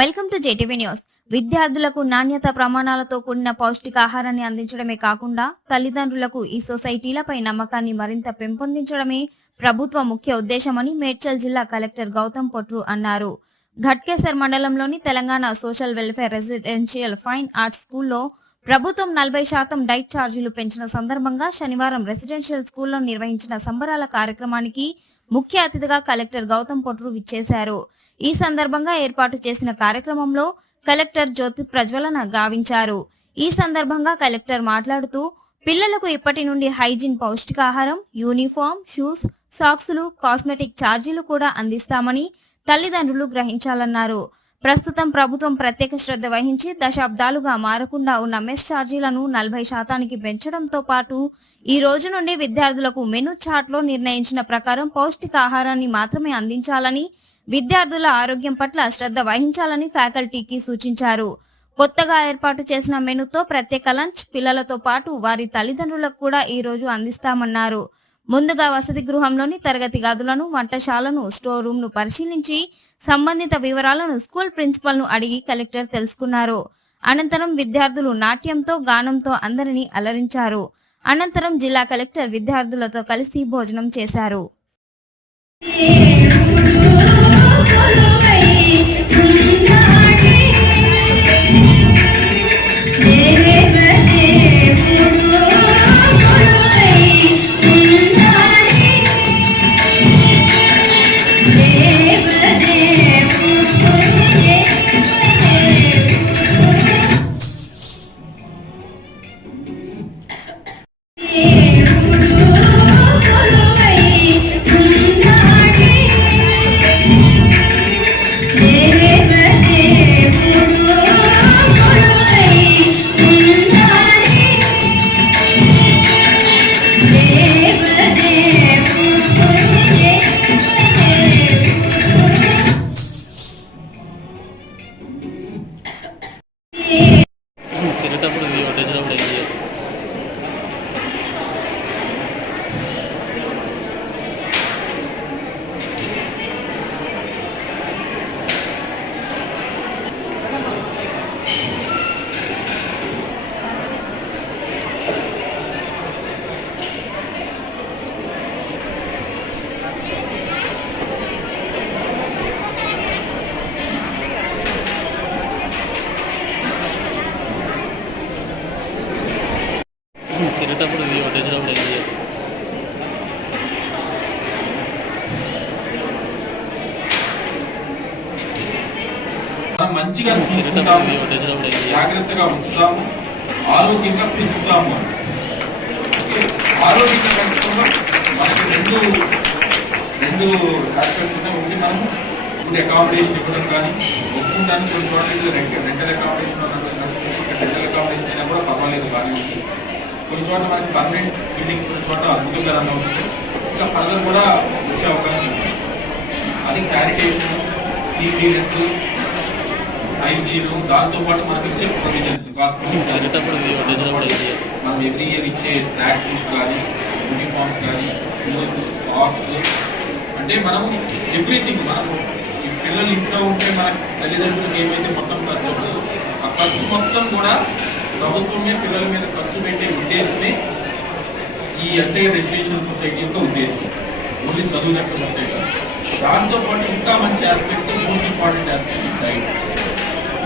Welcome to JTV news. విద్యార్థులకు నాణ్యత ప్రమాణాలతో కూడిన పౌష్టికాహారాన్ని అందించడమే కాకుండా తల్లిదండ్రులకు ఈ సొసైటీలపై నమ్మకాన్ని మరింత పెంపొందించడమే ప్రభుత్వ ముఖ్య ఉద్దేశమని మేడ్చల్ జిల్లా కలెక్టర్ గౌతమ్ పొట్రు అన్నారు. ఘట్కేసర్ మండలంలోని Telangana social welfare residential fine arts స్కూల్లో ప్రభుత్వం 40% డైట్ ఛార్జీలు పెంచిన సందర్భంగా శనివారం రెసిడెన్షియల్ స్కూల్లో నిర్వహించిన సంబరాల కార్యక్రమానికి ముఖ్య అతిథిగా కలెక్టర్ గౌతమ్ పొట్రు విచ్చేశారు. ఈ సందర్భంగా ఏర్పాటు చేసిన కార్యక్రమంలో కలెక్టర్ జ్యోతి ప్రజ్వలన గావించారు. ఈ సందర్భంగా కలెక్టర్ మాట్లాడుతూ పిల్లలకు ఇప్పటి నుండి హైజీన్ పౌష్టికాహారం, యూనిఫామ్, షూస్, సాక్సులు, కాస్మెటిక్ ఛార్జీలు కూడా అందిస్తామని తల్లిదండ్రులు గ్రహించాలన్నారు. ప్రస్తుతం ప్రభుత్వం ప్రత్యేక శ్రద్ధ వహించి దశాబ్దాలుగా మారకుండా ఉన్న మెస్ ఛార్జీలను 40% పెంచడంతో పాటు ఈ రోజు నుండి విద్యార్థులకు మెనూ చార్ట్లో నిర్ణయించిన ప్రకారం పౌష్టికాహారాన్ని మాత్రమే అందించాలని, విద్యార్థుల ఆరోగ్యం పట్ల శ్రద్ధ వహించాలని ఫ్యాకల్టీకి సూచించారు. కొత్తగా ఏర్పాటు చేసిన మెనూతో ప్రత్యేక లంచ్ పిల్లలతో పాటు వారి తల్లిదండ్రులకు కూడా ఈ రోజు అందిస్తామన్నారు. ముందుగా వసతి గృహంలోని తరగతి గదులను, వంటశాలను, స్టోర్ రూమ్ ను పరిశీలించి సంబంధిత వివరాలను స్కూల్ ప్రిన్సిపల్ ను అడిగి కలెక్టర్ తెలుసుకున్నారు. అనంతరం విద్యార్థులు నాట్యంతో, గానంతో అందరినీ అలరించారు. అనంతరం జిల్లా కలెక్టర్ విద్యార్థులతో కలిసి భోజనం చేశారు. మంచిగా తీసుకుంటాము, జాగ్రత్తగా ఉంచుతాము, ఆరోగ్యంగా పెంచుతాము. ఆరోగ్యంగా పెంచడంలో మనకి రెండు ఆస్పెక్ట్స్ ఉన్నాయి. ఒకటి మనము ఫుడ్ అకామిడేషన్ ఇవ్వడం కానీ, ఒప్పుకుంటానికి కొన్ని చోట్ల రెంటల్ అకామిడేషన్ రెంటల్ అకామిడేషన్ అయినా కూడా పర్వాలేదు కానీ ఉంది. కొన్ని చోట్ల మనకి పర్మనెంట్ బిల్డింగ్స్ కొన్ని చోట్ల అద్భుతంగా రన్ అవుతుంది. ఇంకా ఫర్దర్ కూడా వచ్చే అవకాశం ఉంది. అది శానిటేషన్, క్లీన్లీనెస్, హైజీన్, దాంతో పాటు మనకి ఇచ్చే ప్రొవిజన్స్, మనం ఎవ్రీ ఇయర్ ఇచ్చే ట్రాక్ షూస్ కానీ, యూనిఫామ్స్ కానీ, షూస్, సాక్స్, అంటే మనము ఎవ్రీథింగ్ మనము ఈ పిల్లలు ఇంట్లో ఉంటే మన తల్లిదండ్రులకు ఏమైతే మొత్తం ఖర్చు ఉంటుందో ఆ ఖర్చు మొత్తం కూడా ప్రభుత్వమే పిల్లల మీద ఖర్చు పెట్టే ఉద్దేశమే ఈ ఎంటైర్ రెసిడెన్షియల్ సొసైటీ యొక్క ఉద్దేశం. ఓన్లీ చదువు చక్కగా ఉంటాయి కదా, దాంతో పాటు ఇంకా మంచి aspect, most important aspect diet.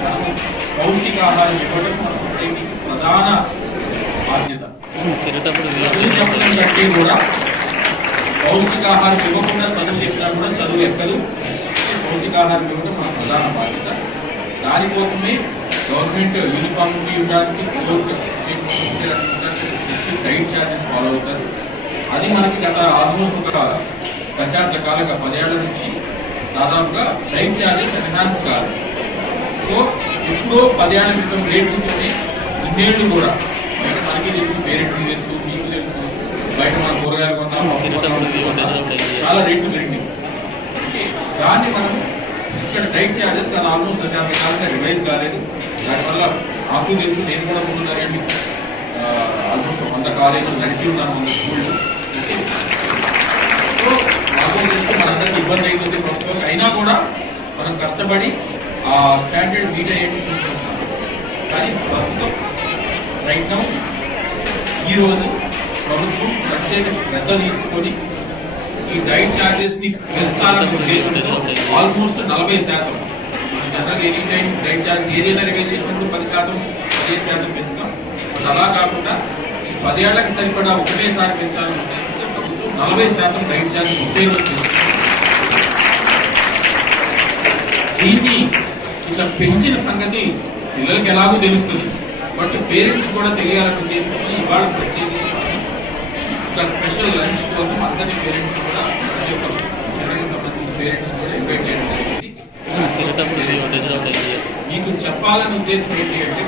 మనము పౌష్టికాహారం ఇవ్వడం మన సొసైటీకి ప్రధాన బాధ్యత. కంటే కూడా పౌష్టికాహారం ఇవ్వకుండా చదువు చెప్పినా కూడా చదువు ఎక్కదు. పౌష్టికాహారం ఇవ్వడం మన ప్రధాన బాధ్యత. దానికోసమే గవర్నమెంట్ యూనిఫామ్ ఇవ్వడానికి డైట్ ఛార్జెస్ ఫాలో అవుతారు. అది మనకి గత ఆల్మోస్ట్ ఒక దశాబ్ద కాలంగా 10 ఏళ్ల నుంచి దాదాపుగా డైట్ ఛార్జెస్ ఎన్హాన్స్ కాదు. సో ఇప్పుడు 10 ఏళ్ల క్రితం రేట్ ఉంటుంది, ఇన్నేళ్ళు కూడా బయట మనకి తెలుసు, పేరెంట్స్కి తెలుసు, మీకు తెలుసు, బయట మనం కూరగాయలు కొన్నాము, చాలా రేట్లు పెరిగింది. దాన్ని మనం ఇక్కడ డైట్ ఛార్జెస్ కానీ ఆల్మోస్ట్ దశాబ్ద కాలంగా రివైజ్ కాలేదు. దానివల్ల నాకు తెలుసు, నేను కూడా ముందున్నాయండి ఆల్మోస్ట్ 100 కాలేజీలు నడిచి ఉన్నాను, 100 స్కూళ్ళు. సో నాకు తెలుసు మనందరికీ ఇబ్బంది అవుతుంది ప్రస్తుతం. అయినా కూడా మనం కష్టపడి ఆ స్టాండర్డ్ మీట్ అయ్యేట్టు చూసుకుంటున్నాం. కానీ ప్రస్తుతం రైట్ నౌ ఈరోజు ప్రభుత్వం ప్రత్యేక శ్రద్ధ తీసుకొని ఈ డైట్ ఛార్జెస్ ని పెంచాలనే ఉద్దేశంతో ఆల్మోస్ట్ 40% మన general any time diet charge ఏదైనా రివైజ్ చేసినప్పుడు 10%, 15% పెంచుతాం. అలా కాకుండా ఈ 10 ఏళ్లకు సరిపడా ఒకటేసారి పెంచాలని ఉద్దేశంతో ప్రభుత్వం 40% డైట్ ఛార్జ్ ఉద్యోగం చేస్తుంది. దీన్ని ఇలా పెంచిన సంగతి పిల్లలకి ఎలాగో తెలుస్తుంది, బట్ పేరెంట్స్ కూడా తెలియాలని ఉద్దేశంతో ఇవాళ ప్రత్యేకించి ఒక స్పెషల్ లంచ్ కోసం అందరి పేరెంట్స్ కూడా ప్రతి ఒక్క పిల్లలకి సంబంధించిన పేరెంట్స్ కూడా ఇన్వైట్ చేయడం జరిగింది. మీకు చెప్పాలని ఉద్దేశం ఏంటి అంటే